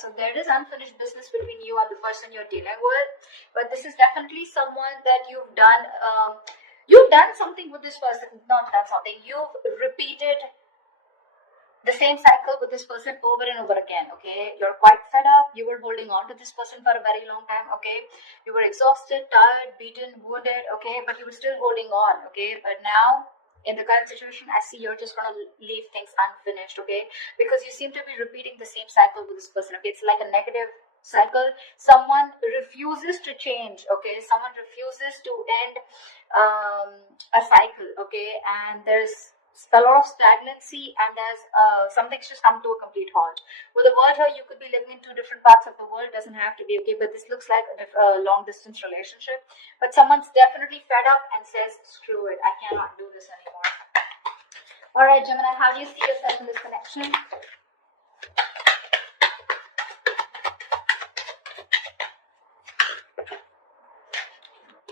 so there is unfinished business between you and the person you're dealing with, but this is definitely someone that you've done something with this person, not done something, you've repeated the same cycle with this person over and over again. Okay, you're quite fed up, you were holding on to this person for a very long time. Okay, you were exhausted, tired, beaten, wounded. Okay, but you were still holding on. Okay, but now in the current situation, I see you're just gonna leave things unfinished. Okay, because you seem to be repeating the same cycle with this person. Okay, it's like a negative cycle. Someone refuses to change. Okay, someone refuses to end a cycle. Okay, and there's a lot of stagnancy, and there's something's just come to a complete halt. With the world here, you could be living in two different parts of the world, doesn't have to be. Okay, but this looks like a long distance relationship, but someone's definitely fed up and says, screw it, I cannot do this anymore. All right, Gemini, how do you see yourself in this connection?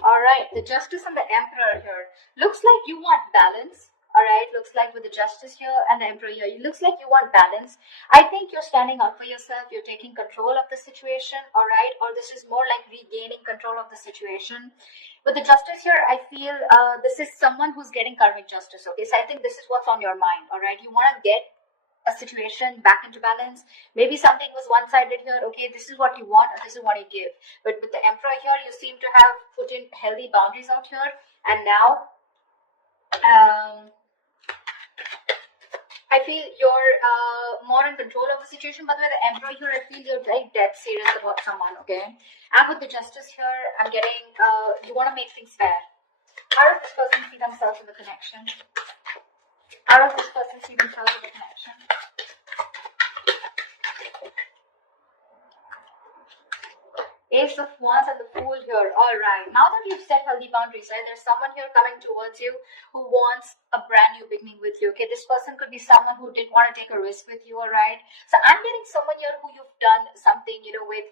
All right, the Justice and the Emperor here. Looks like you want balance. All right, looks like with the Justice here and the Emperor here, it looks like you want balance. I think you're standing up for yourself. You're taking control of the situation. All right, or this is more like regaining control of the situation. With the Justice here, I feel this is someone who's getting karmic justice. Okay, so I think this is what's on your mind. All right, you want to get a situation back into balance. Maybe something was one-sided here. Okay, this is what you want and this is what you give. But with the Emperor here, you seem to have put in healthy boundaries out here, and now I feel you're more in control of the situation. But with the Emperor here, I feel you're very dead serious about someone. Okay, and with the Justice here, I'm getting you want to make things fair. How does this person see themselves in the connection? How does this person see themselves in the connection? Ace of Wands and the Fool here. All right. Now that you've set healthy boundaries, right, there's someone here coming towards you who wants a brand new beginning with you. Okay, this person could be someone who didn't want to take a risk with you. All right. So I'm getting someone here who you've done something, with.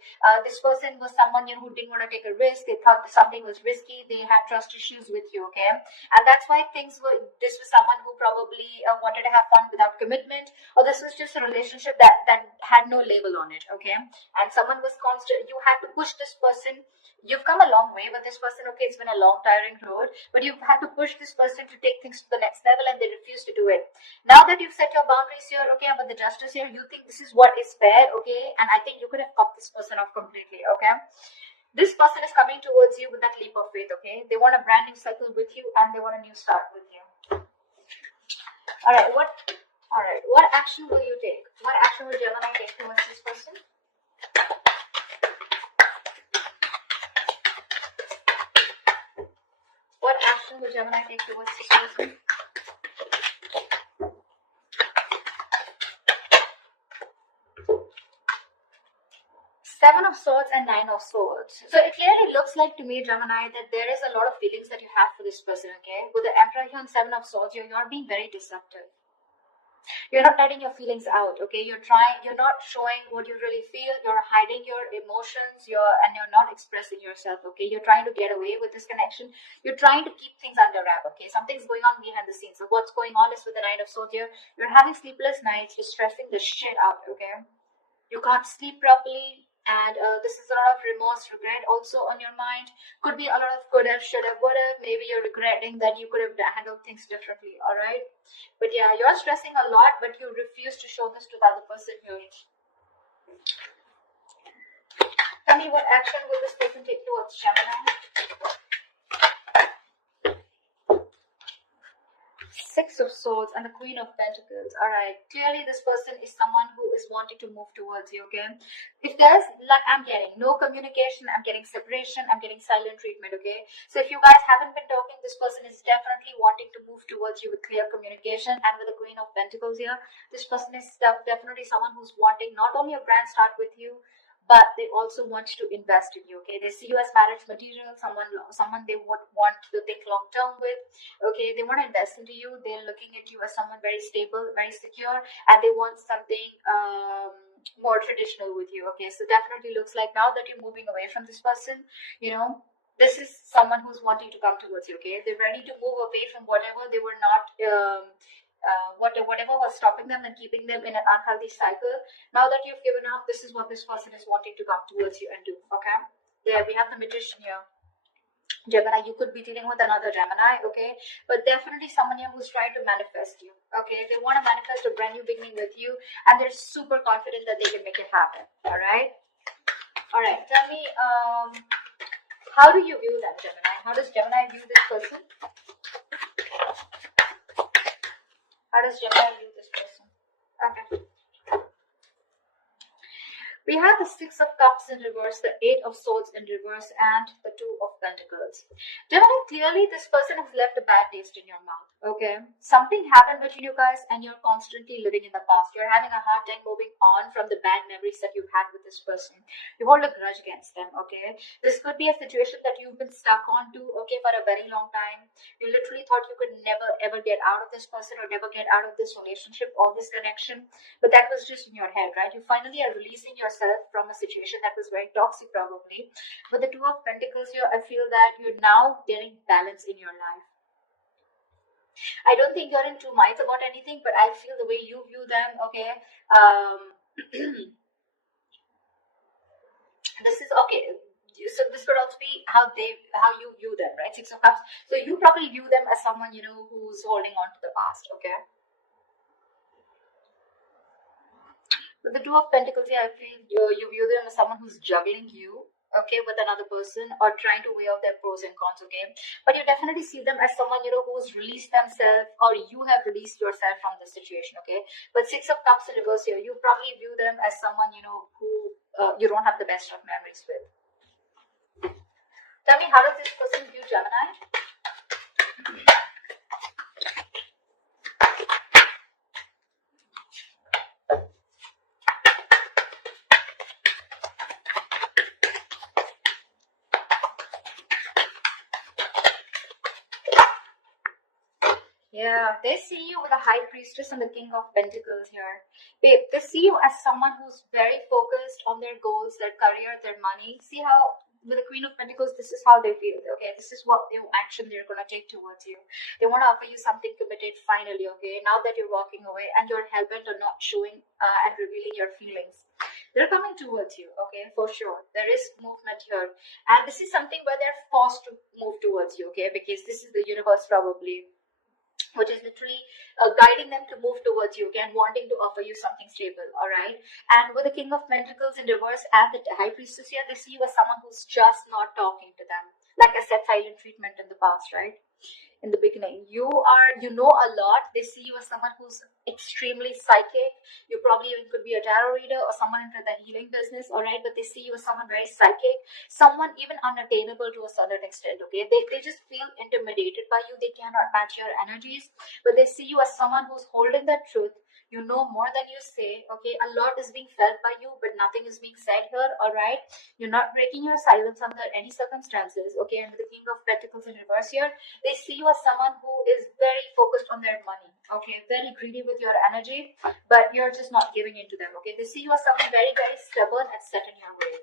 This person was someone here who didn't want to take a risk. They thought something was risky. They had trust issues with you. Okay, and that's why things were. This was someone who probably wanted to have fun without commitment, or this was just a relationship that had no label on it. Okay, and someone was constant. You had to push this person. You've come a long way with this person. Okay, it's been a long, tiring road, but you've had to push this person to take things to the next level, and they refuse to do it. Now that you've set your boundaries here, okay, and with the Justice here, you think this is what is fair, okay, and I think you could have cut this person off completely. Okay, this person is coming towards you with that leap of faith. Okay, they want a brand new cycle with you, and they want a new start with you. All right, what action will you take? What action will Gemini take towards this person? What action will Gemini take towards this person? Seven of Swords and Nine of Swords. So it clearly looks like to me, Gemini, that there is a lot of feelings that you have for this person, okay? With the Emperor here and Seven of Swords, you're being very deceptive. You're not letting your feelings out, okay? You're not showing what you really feel. You're hiding your emotions, and you're not expressing yourself, okay? You're trying to get away with this connection. You're trying to keep things under wrap, okay? Something's going on behind the scenes. So what's going on is with the Nine of Swords here, you're having sleepless nights. You're stressing the shit out, okay? You can't sleep properly. And this is a lot of remorse, regret also on your mind. Could be a lot of could have, should have, would have. Maybe you're regretting that you could have handled things differently, all right? But yeah, you're stressing a lot, but you refuse to show this to the other person here. Tell me, what action will this person take towards Gemini? Six of Swords and the Queen of Pentacles. All right, clearly this person is someone who is wanting to move towards you, okay? If there's, like, I'm getting no communication, I'm getting separation, I'm getting silent treatment, okay? So if you guys haven't been talking, this person is definitely wanting to move towards you with clear communication. And with the Queen of Pentacles here, this person is definitely someone who's wanting not only a brand start with you, but they also want to invest in you, okay? They see you as marriage material, someone they would want to think long term with, okay? They want to invest into you. They're looking at you as someone very stable, very secure, and they want something more traditional with you, okay? So definitely looks like now that you're moving away from this person, this is someone who's wanting to come towards you, okay? They're ready to move away from whatever they were not whatever was stopping them and keeping them in an unhealthy cycle. Now that you've given up, this is what this person is wanting to come towards you and do. Okay, there we have the Magician here. Gemini, you could be dealing with another Gemini, okay? But definitely someone here who's trying to manifest you, okay? They want to manifest a brand new beginning with you, and they're super confident that they can make it happen, all right? All right, tell me, how do you view that, Gemini? How does Gemini view this person? How does Gemini view this person? Okay. We have the Six of Cups in reverse, the Eight of Swords in reverse, and the Two of Pentacles. Gemini, clearly this person has left a bad taste in your mouth, okay? Something happened between you guys and you're constantly living in the past. You're having a hard time moving on from the bad memories that you had with this person. You hold a grudge against them, okay? This could be a situation that you've been stuck on to, okay, for a very long time. You literally thought you could never ever get out of this person or never get out of this relationship or this connection, but that was just in your head, right? You finally are releasing yourself from a situation that was very toxic probably. With the Two of Pentacles here, I feel that you're now getting balance in your life. I don't think you're in two minds about anything, but I feel the way you view them, okay, this is okay. So this could also be how you view them, right? Six of Cups. So you probably view them as someone, you know, who's holding on to the past, okay? With the Two of Pentacles here, I feel you view them as someone who's juggling you, okay, with another person, or trying to weigh out their pros and cons, okay? But you definitely see them as someone, you know, who's released themselves, or you have released yourself from the situation, okay? But Six of Cups in reverse here, you probably view them as someone, you know, who you don't have the best of memories with. Tell me, how does this person view Gemini? Yeah, they see you with the High Priestess and the King of Pentacles here. Babe, they see you as someone who's very focused on their goals, their career, their money. See how with the Queen of Pentacles, this is how they feel, okay? This is what action they're going to take towards you. They want to offer you something committed finally, okay? Now that you're walking away and you're hell-bent on not showing and revealing your feelings. They're coming towards you, okay, for sure. There is movement here. And this is something where they're forced to move towards you, okay? Because this is the universe probably, which is literally guiding them to move towards you, again, wanting to offer you something stable, all right? And with the King of Pentacles in reverse and the High Priestess here, they see you as someone who's just not talking to them. Like I said, silent treatment in the past, right? In the beginning, you know a lot. They see you as someone who's extremely psychic. You probably even could be a tarot reader or someone into the healing business, all right? But they see you as someone very psychic, someone even unattainable to a certain extent, okay? They just feel intimidated by you. They cannot match your energies, but they see you as someone who's holding that truth. You know more than you say, okay? A lot is being felt by you, but nothing is being said here, all right? You're not breaking your silence under any circumstances, okay? And with the King of Pentacles in reverse here, they see you as someone who is very focused on their money, okay? Very greedy with your energy, but you're just not giving into them, okay? They see you as someone very, very stubborn and set in your ways.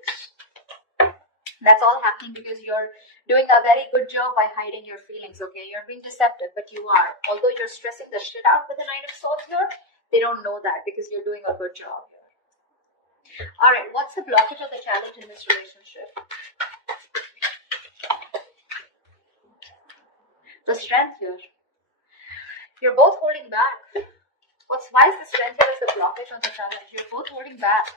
That's all happening because you're doing a very good job by hiding your feelings, okay? You're being deceptive, but you are. Although you're stressing the shit out with the Nine of Swords here, they don't know that because you're doing a good job here. All right, what's the blockage or the challenge in this relationship? The Strength here. You're both holding back. Why is the Strength here as the blockage or the challenge? You're both holding back.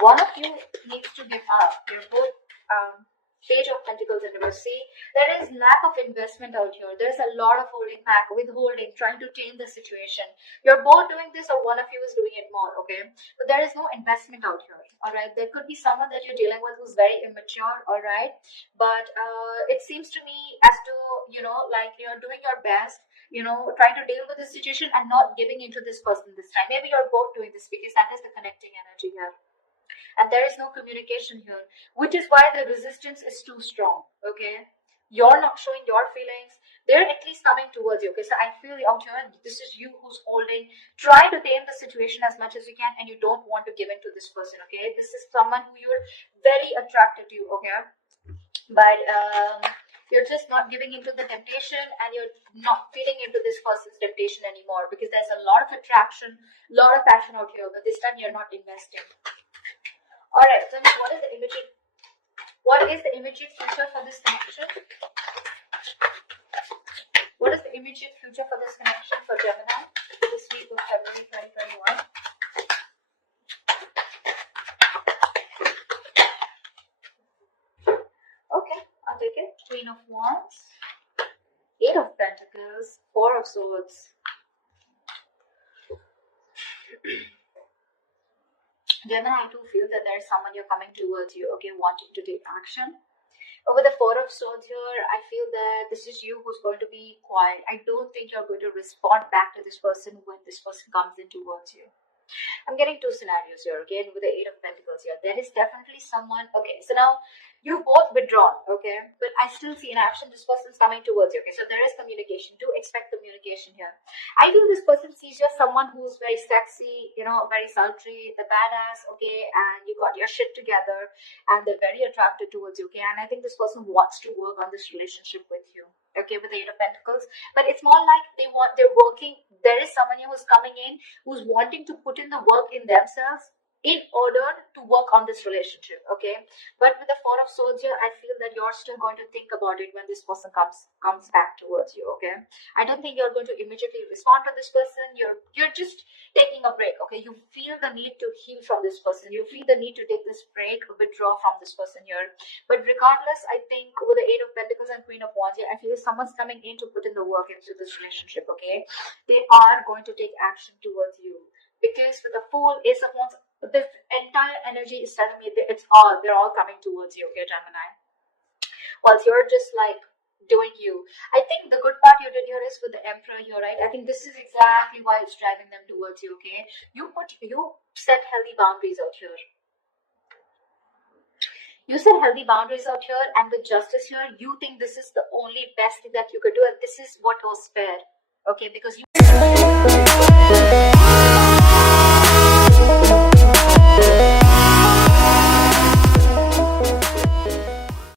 One of you needs to give up. You're both Page of Pentacles in reverse. See, there is lack of investment out here. There's a lot of holding back, withholding, trying to change the situation. You're both doing this or one of you is doing it more, okay? But there is no investment out here, all right? There could be someone that you're dealing with who's very immature, all right? But it seems to me as to, you know, like you're doing your best, you know, trying to deal with the situation and not giving into this person this time. Maybe you're both doing this because that is the connecting energy here. And there is no communication here, which is why the resistance is too strong, okay? You're not showing your feelings. They're at least coming towards you, okay? So I feel out here, this is you who's holding, trying to tame the situation as much as you can, and you don't want to give in to this person, okay? This is someone who you're very attracted to, okay? But You're just not giving into the temptation, and you're not feeding into this person's temptation anymore, because there's a lot of attraction, a lot of passion out here, but this time you're not investing. All right, so what is the immediate future for this connection? What is the immediate future for this connection for Gemini this week of February 2021? Okay, I'll take it. Queen of Wands, Eight of Pentacles, Four of Swords. Gemini, I do feel that there is someone you're coming towards you, okay, wanting to take action. Over the Four of Swords here, I feel that this is you who's going to be quiet. I don't think you're going to respond back to this person when this person comes in towards you. I'm getting two scenarios here, again, with the Eight of Pentacles here. There is definitely someone, okay, so now you've both withdrawn, okay, but I still see an action. This person's coming towards you, okay, so there is communication. Do expect communication here. I feel this person sees just someone who's very sexy, you know, very sultry, the badass, okay, and you got your shit together, and they're very attracted towards you, okay, and I think this person wants to work on this relationship with you, okay, with the Eight of Pentacles, but it's more like they're working. There is someone here who's coming in, who's wanting to put in the work in themselves in order to work on this relationship, okay? But with the Four of Swords here, I feel that you're still going to think about it when this person comes back towards you, okay? I don't think you're going to immediately respond to this person. You're just taking a break, okay? You feel the need to heal from this person. You feel the need to take this break, withdraw from this person here. But regardless, I think with the Eight of Pentacles and Queen of Wands here, I feel someone's coming in to put in the work into this relationship, okay? They are going to take action towards you. Because with the Fool, Ace of Wands, this entire energy is telling me that they're all coming towards you, okay, Gemini? Whilst you're just like doing you. I think the good part you did here is with the Emperor here, right? I think this is exactly why it's driving them towards you, okay? You set healthy boundaries out here. You set healthy boundaries out here, and with Justice here, you think this is the only best thing that you could do, and this is what was fair, okay? Because you